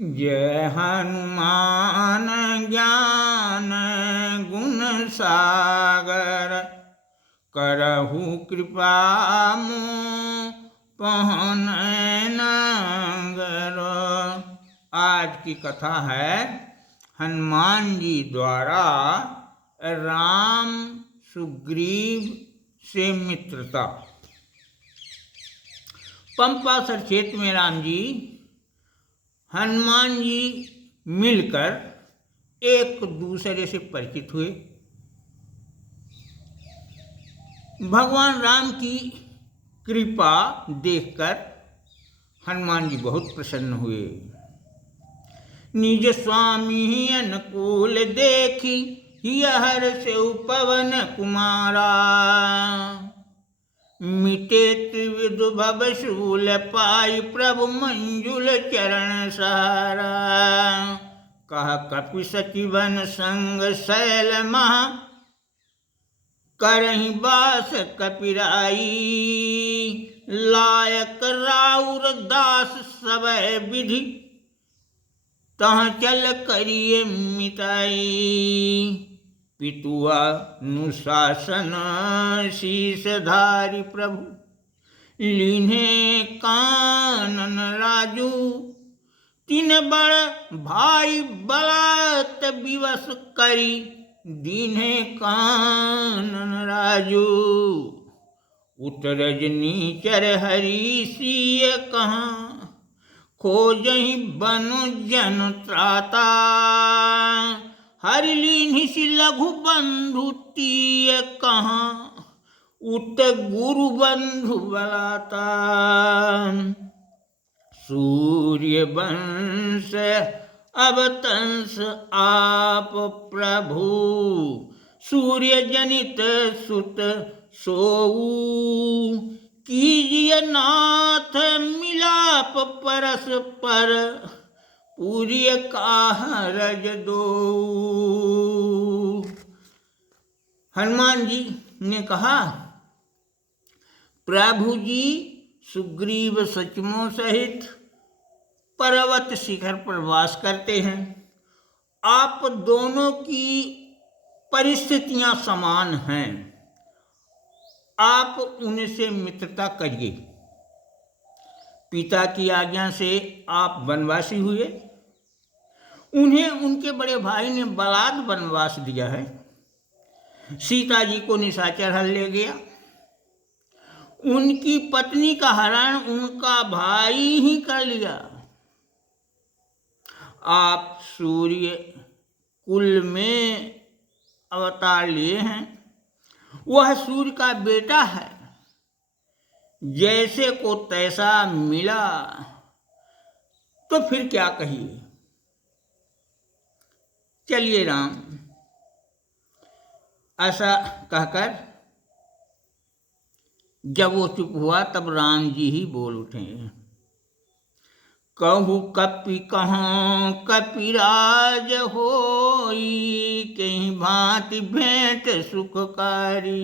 जय हनुमान ज्ञान गुण सागर, करहु कृपा मोह पहुन नागर। आज की कथा है हनुमान जी द्वारा राम सुग्रीव से मित्रता। पंपासर क्षेत्र में राम जी हनुमान जी मिलकर एक दूसरे से परिचित हुए। भगवान राम की कृपा देखकर हनुमान जी बहुत प्रसन्न हुए। निज स्वामी अनुकूल देखी, हर से पवन कुमारा। मिटे त्रिविध भव शूल पाई, प्रभु मंजुल चरण सारा। कह कपि सचिवन संग शैल महा, करहि बास कपिराई। लायक राउर दास सबय विधि, तहाँ चल करिए मिताई। पितुआ अनुशासन शीस धारी, प्रभु लीन्हे कानन राजू। तीन बड़ भाई बलात विवश करी, दीन्हे कानन राजू। उतरज नीचर हरि सिय कहाँ, खोजहि बनु जन त्राता। हरि लीन्हि लघु बंधु तीय कहाँ, उत गुरु बंधु बलाता। सूर्य वंश अवतंस आप प्रभु, सूर्य जनित सुत सोऊ। कीजिए नाथ मिलाप परस्पर, पूर्य कारज दो। हनुमान जी ने कहा, प्रभु जी सुग्रीव सचमों सहित पर्वत शिखर पर वास करते हैं। आप दोनों की परिस्थितियां समान हैं, आप उनसे मित्रता करिए। पिता की आज्ञा से आप वनवासी हुए, उन्हें उनके बड़े भाई ने बलात् वनवास दिया है। सीता जी को निशाचर हल ले गया, उनकी पत्नी का हरण उनका भाई ही कर लिया। आप सूर्य कुल में अवतार लिए हैं, वह सूर्य का बेटा है। जैसे को तैसा मिला, तो फिर क्या कहिए। चलिए राम, ऐसा कहकर जब वो चुप हुआ तब राम जी ही बोल उठे। कहु कपि कहाँ कपिराज होई, कहीं भांति भेंट सुखकारी।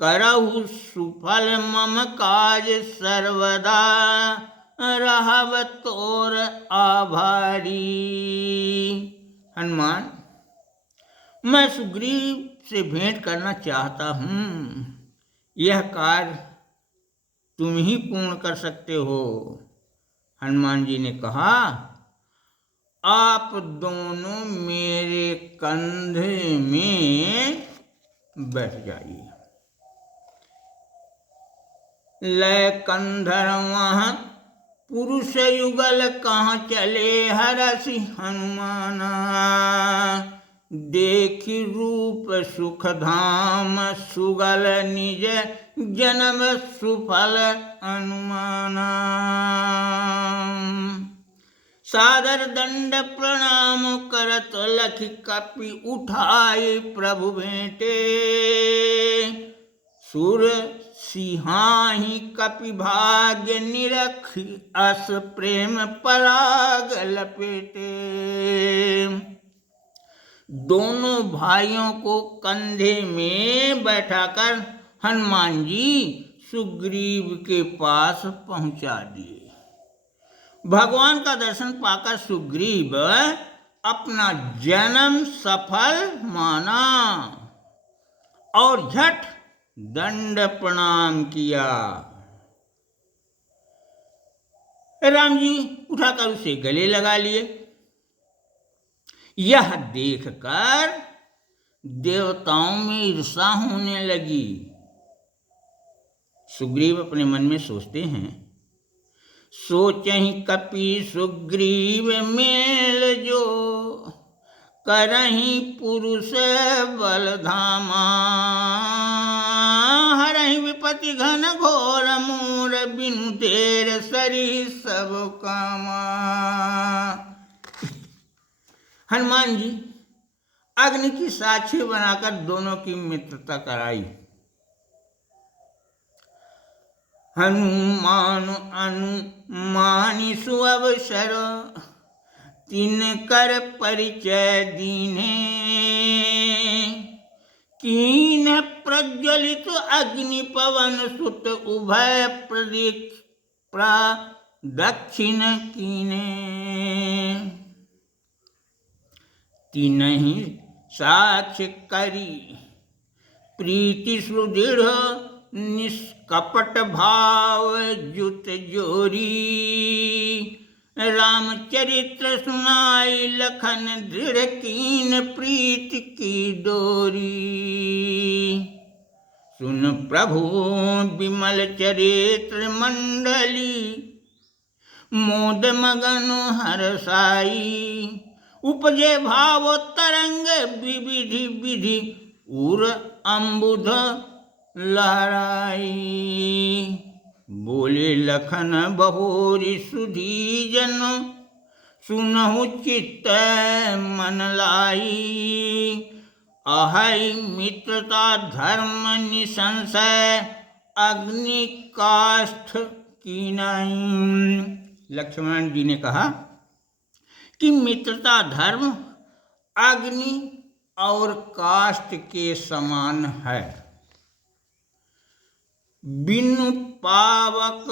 करहु सुफल मम काज सर्वदा, रहब तोर आभारी। हनुमान, मैं सुग्रीव से भेंट करना चाहता हूँ। यह कार्य तुम ही पूर्ण कर सकते हो। हनुमान जी ने कहा, आप दोनों मेरे कंधे में बैठ जाइए। लय कंधर वहाँ पुरुष युगल, कहाँ चले हरसि हनुमाना। देखि रूप सुख धाम सुगल, निज जन्म सुफल अनुमाना। सादर दंड प्रणाम करत, लखि कपि उठाई प्रभु भेंटे। सुर सिंहाहि कपि भाग्य निरखि, अस प्रेम पराग लपेटे। दोनों भाइयों को कंधे में बैठाकर हनुमान जी सुग्रीव के पास पहुंचा दिए। भगवान का दर्शन पाकर सुग्रीव अपना जन्म सफल माना और झट दंड प्रणाम किया। राम जी उठाकर उसे गले लगा लिए। यह देखकर देवताओं में ईर्षा होने लगी। सुग्रीव अपने मन में सोचते हैं, सोचहि कपि सुग्रीव मेल जो, करहि पुरुष बल धामा, हरहि विपति घन घोर मोर, बिनु देर सरी सब कामा। हनुमान जी अग्नि की साक्षी बनाकर दोनों की मित्रता कराई। हनुमान अनुमानी सुअवसर, तिनकर परिचय दीन्हे, कीन प्रज्वलित अग्नि पवन सुत, उभय प्रदक्षिण कीने। तिनहि साक्ष्य करी प्रीति सुदृढ़, निष्कपट भाव जुत जोरी, रामचरित्र सुनाई लखन, दृढ़ कीन प्रीत की डोरी। सुन प्रभु विमल चरित्र मंडली, मोद मगन हरसाई, उपजे भाव तरंग विविधि विधि, उर अम्बुध लहराई। बोले लखन बहोरी सुधीजन, सुनहु चित्त मन लाई, अहै मित्रता धर्म निसंशय, अग्नि काष्ठ कीनाई। लक्ष्मण जी ने कहा कि मित्रता धर्म अग्नि और काष्ठ के समान है। बिनु पावक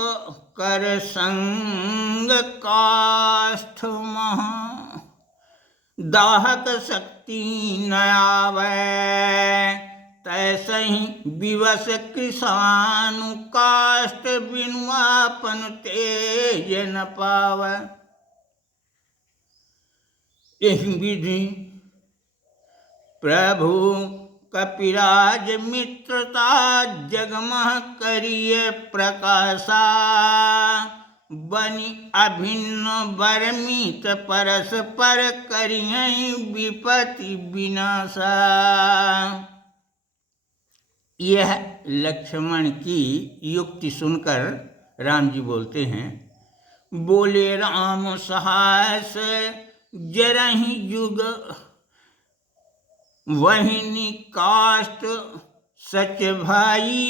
कर संग काष्ठ महा, दाहक शक्ति न आवै, तैसहि विवश कृशानु, काष्ठ बिनु आपन तेज न पावै। एहि विधि प्रभु कपिराज मित्रता, जगमह करिय प्रकाशा, बनि अभिन्न बरमित, परस्पर करियहि विपति विनाशा। यह लक्ष्मण की युक्ति सुनकर राम जी बोलते हैं, बोले राम सहास जरहि युग, वहिनी काष्ठ सच भाई,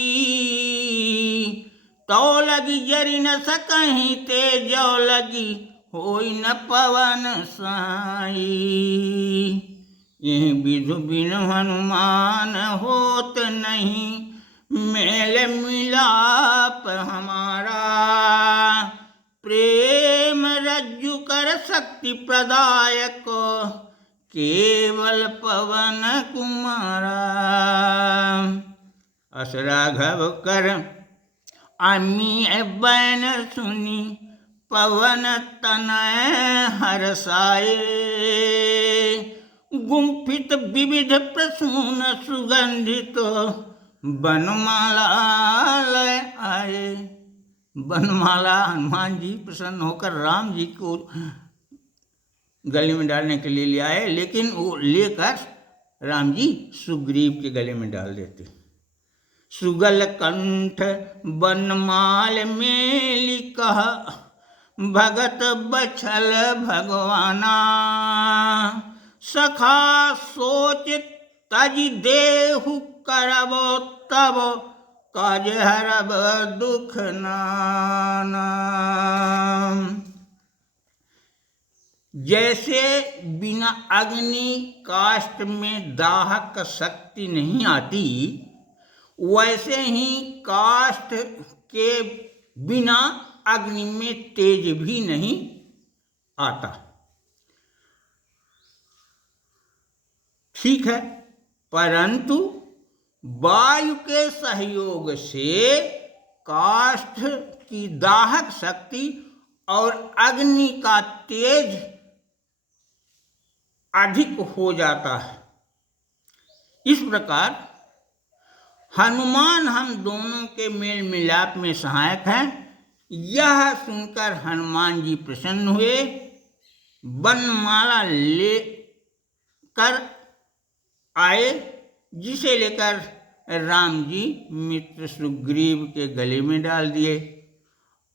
तो लगी जरि न सकहि, तेजो लगी होई न पवन साई। यह विधु बिनु हनुमान होत नहीं, मेल मिलाप हमारा, प्रेम रज्जु कर शक्ति प्रदायक, केवल पवन कुमारा। अस राघव कर अमी बैन सुनी, पवन तनय हरसाए, गुम्फित विविध प्रसून सुगंधित, बनमाला लय आए। बनमाला हनुमान जी प्रसन्न होकर राम जी को गले में डालने के लिए ले आए, लेकिन वो लेकर राम जी सुग्रीव के गले में डाल देते। सुगल कंठ बनमाल मेली कह, भगत बछल भगवाना, सखा सोच तज देहु करब, तब काज हरब दुख नाना। जैसे बिना अग्नि काष्ठ में दाहक शक्ति नहीं आती, वैसे ही काष्ठ के बिना अग्नि में तेज भी नहीं आता। ठीक है, परंतु वायु के सहयोग से काष्ठ की दाहक शक्ति और अग्नि का तेज अधिक हो जाता है। इस प्रकार हनुमान हम दोनों के मेल मिलाप में सहायक हैं। यह सुनकर हनुमान जी प्रसन्न हुए, वनमाला लेकर आए, जिसे लेकर राम जी मित्र सुग्रीव के गले में डाल दिए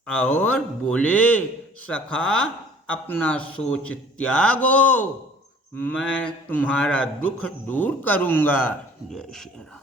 और बोले, सखा अपना सोच त्यागो, मैं तुम्हारा दुख दूर करूंगा। जय श्री राम।